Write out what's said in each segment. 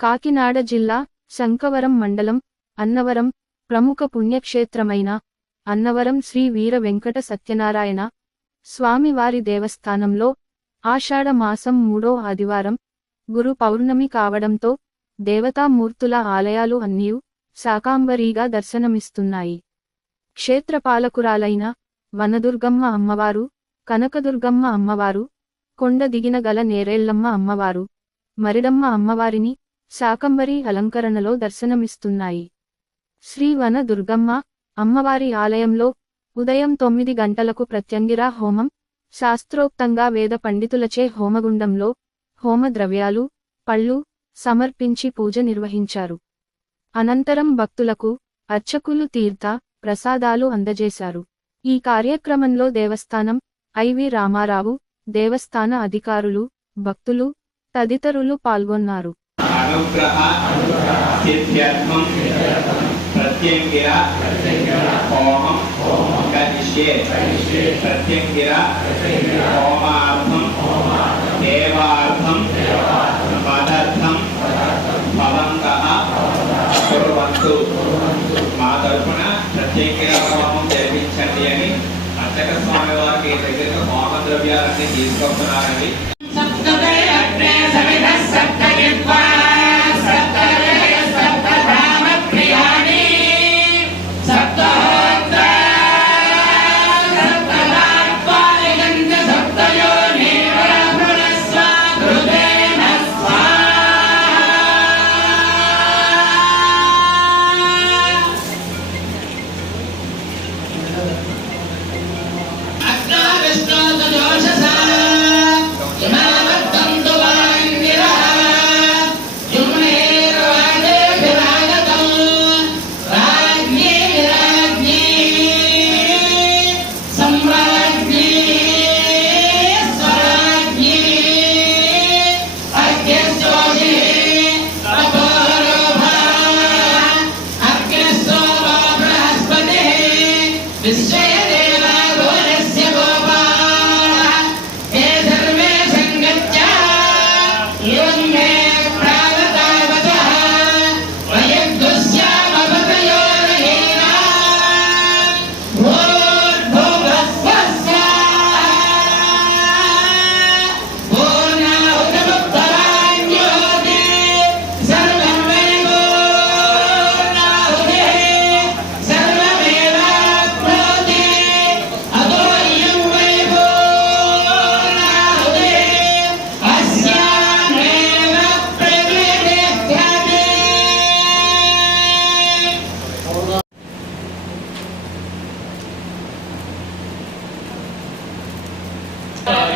కాకినాడ జిల్లా శంకవరం మండలం అన్నవరం ప్రముఖ పుణ్యక్షేత్రమైన అన్నవరం శ్రీ వీర వెంకట సత్యనారాయణ స్వామివారి దేవస్థానంలో ఆషాఢ మాసం మూడో ఆదివారం గురు పౌర్ణమి కావడంతో దేవతామూర్తుల ఆలయాలు అన్నీ శాకాంబరీగా దర్శనమిస్తున్నాయి. క్షేత్రపాలకురాలైన వనదుర్గమ్మ అమ్మవారు కనకదుర్గమ్మ అమ్మవారు కొండ దిగిన గల నేరేళ్ళమ్మ అమ్మవారు మరిడమ్మ అమ్మవారిని శాకంబరి అలంకరణలో దర్శనమిస్తున్నాయి. శ్రీ వన దుర్గమ్మ అమ్మవారి ఆలయంలో ఉదయం తొమ్మిది గంటలకు ప్రత్యంగిరా హోమం శాస్త్రోక్తంగా వేద పండితులచే హోమగుండంలో హోమ ద్రవ్యాలు పళ్ళు సమర్పించి పూజ నిర్వహించారు. అనంతరం భక్తులకు అర్చకులు తీర్థ ప్రసాదాలు అందజేశారు. ఈ కార్యక్రమంలో దేవస్థానం ఐవి రామారావు దేవస్థాన అధికారులు భక్తులు తదితరులు పాల్గొన్నారు. అనుగ్రహ సిద్ధ్యర్థం ప్రత్యంగిర హోమం కరిష్యే ప్రత్యంగిర హోమార్థం దేవార్థం పదార్థం భవంతః కురువంతు. మా తరఫున ప్రత్యేక హోమం జరిపించండి అని అర్చక స్వామి వారికి దగ్గర హోమ ద్రవ్యాలన్నీ తీసుకొస్తున్నారండి.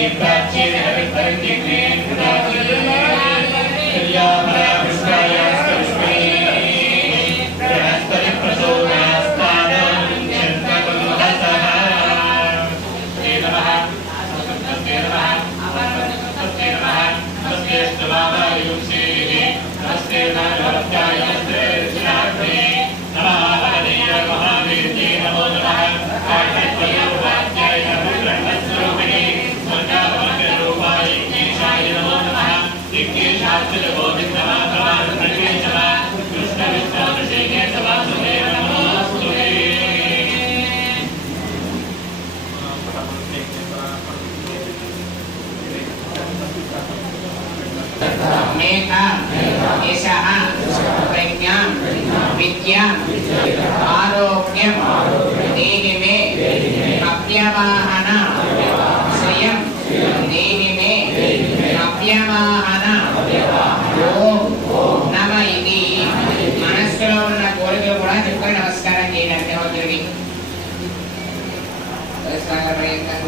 Amen. విద్యం ఆరోగ్యం. దేనిమే అప్యవాహన. శ్రియం దేనిమే అప్యవాహన. ఓం నమ ఇది. మనస్సులో ఉన్న కోరికలు కూడా చెప్పుకొని నమస్కారం చేయడానికి ఒకరికి ప్రయత్నం